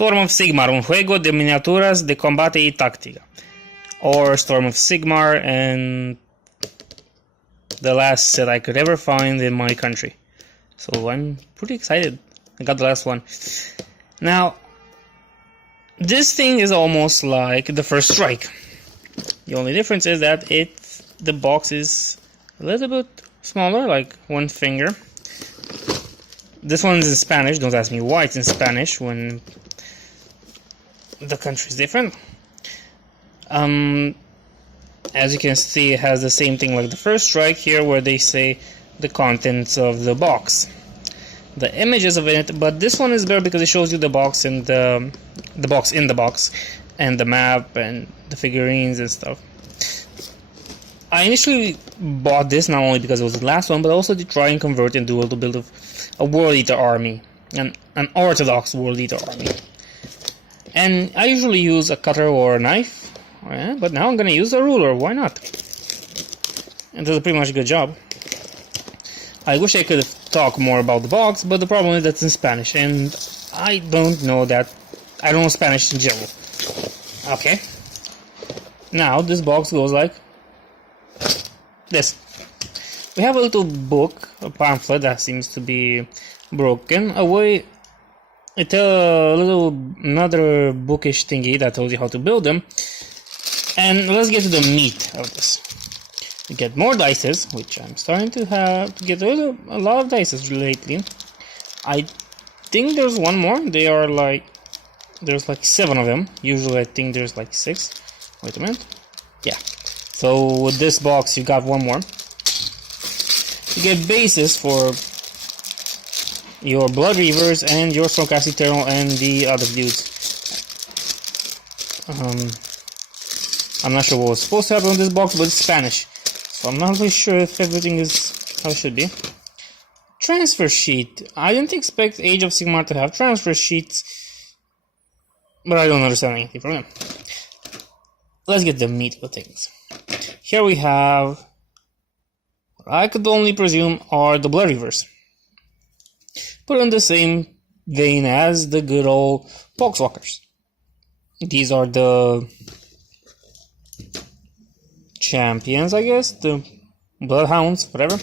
Storm of Sigmar, un juego de miniaturas de combate y táctica. Or Storm of Sigmar, and the last set I could ever find in my country. So I'm pretty excited. I got the last one. Now, this thing is almost like the First Strike. The only difference is that the box is a little bit smaller, like one finger. This one's in Spanish. Don't ask me why it's in Spanish when the country is different. As you can see, it has the same thing like the First Strike here, where they say the contents of the box, the images of it. But this one is better because it shows you the box and the box in the box, and the map and the figurines and stuff. I initially bought this not only because it was the last one, but also to try and convert and do a little bit of a World Eater army, an Orthodox World Eater army. And I usually use a cutter or a knife, but now I'm gonna use a ruler. Why not? It does a pretty much good job. I wish I could talk more about the box, but the problem is that it's in Spanish, and I don't know Spanish in general. Okay. Now this box goes like this. We have a little book, a pamphlet that seems to be broken. It's another bookish thingy that tells you how to build them. And let's get to the meat of this. You get more dices, which I'm starting to get a lot of dices lately. I think there's one more. There's like 7 of them. Usually I think there's like 6. Wait a minute. Yeah. So with this box you got one more. You get bases for your Blood Reavers and your Stormcast Eternal and the other dudes. I'm not sure what was supposed to happen with this box, but it's Spanish, so I'm not really sure if everything is how it should be. Transfer sheet. I didn't expect Age of Sigmar to have transfer sheets, but I don't understand anything from them. Let's get the meat of things. Here we have what I could only presume are the Blood Reavers. Put in the same vein as the good old Poxwalkers. These are the champions, I guess, the Bloodhounds, whatever.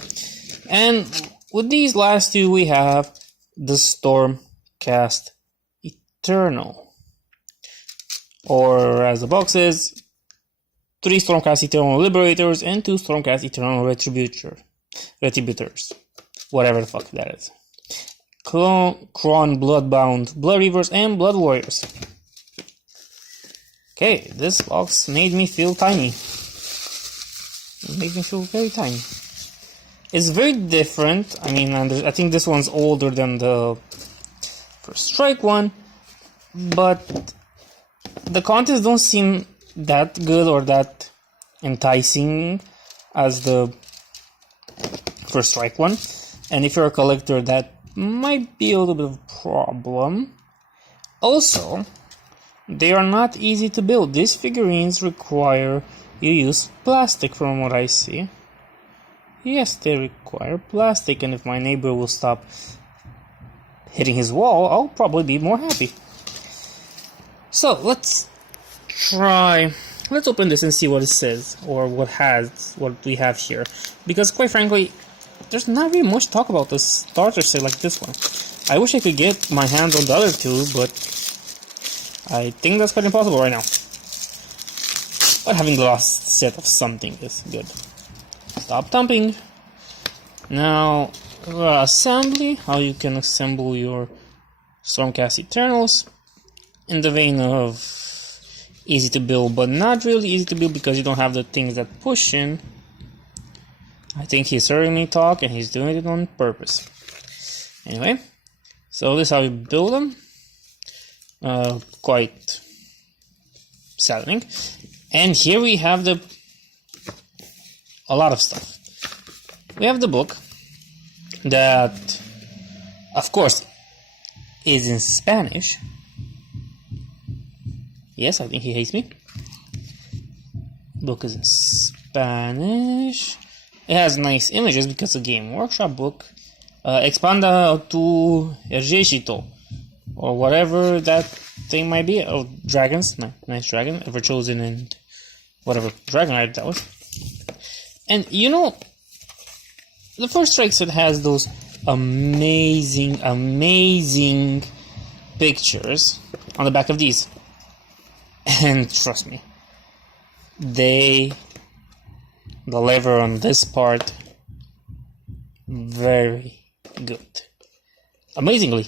And with these last two, we have the Stormcast Eternal. Or, as the box says, 3 Stormcast Eternal Liberators and 2 Stormcast Eternal Retributors. Whatever the fuck that is. Kron Bloodbound Blood Reavers and Blood Warriors. Okay, this box made me feel tiny. It made me feel very tiny. It's very different. I mean, I think this one's older than the First Strike one, but the contents don't seem that good or that enticing as the First Strike one. And if you're a collector, that might be a little bit of a problem. Also, they are not easy to build. These figurines require you use plastic, from what I see. Yes, they require plastic, and if my neighbor will stop hitting his wall, I'll probably be more happy. So, let's open this and see what it says, or what we have here. Because quite frankly, there's not really much talk about this starter set like this one. I wish I could get my hands on the other two, but I think that's quite impossible right now. But having the last set of something is good. Stop thumping. Now, assembly. How you can assemble your Stormcast Eternals. In the vein of easy to build, but not really easy to build because you don't have the things that push in. I think he's hearing me talk and he's doing it on purpose. Anyway, so this is how you build them. Quite saddening. And here we have a lot of stuff. We have the book that, of course, is in Spanish. Yes, I think he hates me. Book is in Spanish. It has nice images because it's a Game Workshop book. Expanda tu ejército, or whatever that thing might be. Oh, dragons. Nice dragon. Ever chosen and whatever dragon item that was. And you know, the first strike set has those amazing pictures on the back of these. And trust me, they deliver on this part very good. Amazingly,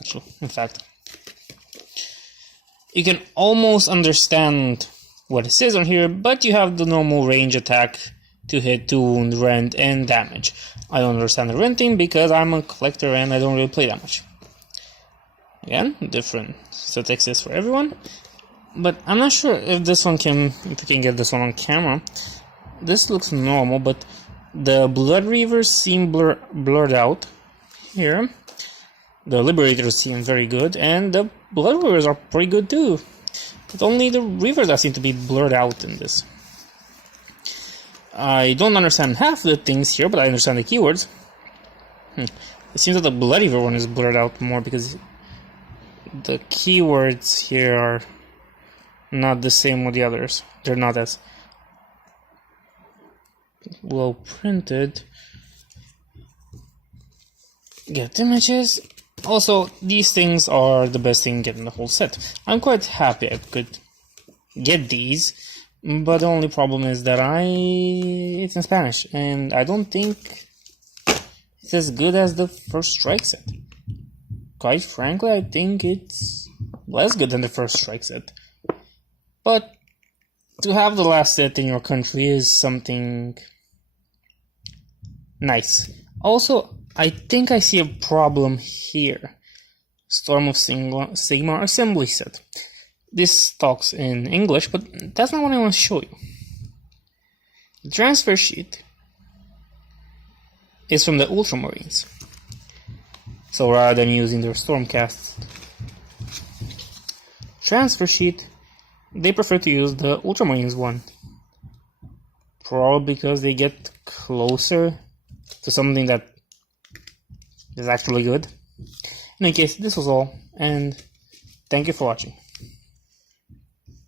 actually, in fact. You can almost understand what it says on here, but you have the normal range attack to hit, to wound, rend, and damage. I don't understand the rending because I'm a collector and I don't really play that much. Again, different statistics for everyone. But I'm not sure if this one if we can get this one on camera. This looks normal, but the Blood Reavers seem blurred out here. The Liberators seem very good, and the Blood Reavers are pretty good too. But only the Reavers that seem to be blurred out in this. I don't understand half the things here, but I understand the keywords. It seems that the Blood Reaver one is blurred out more because the keywords here are not the same with the others. They're not as well printed. Get images. Also, these things are the best thing getting the whole set. I'm quite happy I could get these, but the only problem is that it's in Spanish, and I don't think it's as good as the first strike set. Quite frankly, I think it's less good than the first strike set. But to have the last set in your country is something nice. Also, I think I see a problem here. Storm of Sigmar assembly set. This talks in English, but that's not what I want to show you. The transfer sheet is from the Ultramarines. So rather than using their Stormcast transfer sheet, they prefer to use the Ultramarines one. Probably because they get closer to something that is actually good. In any case, this was all, and thank you for watching.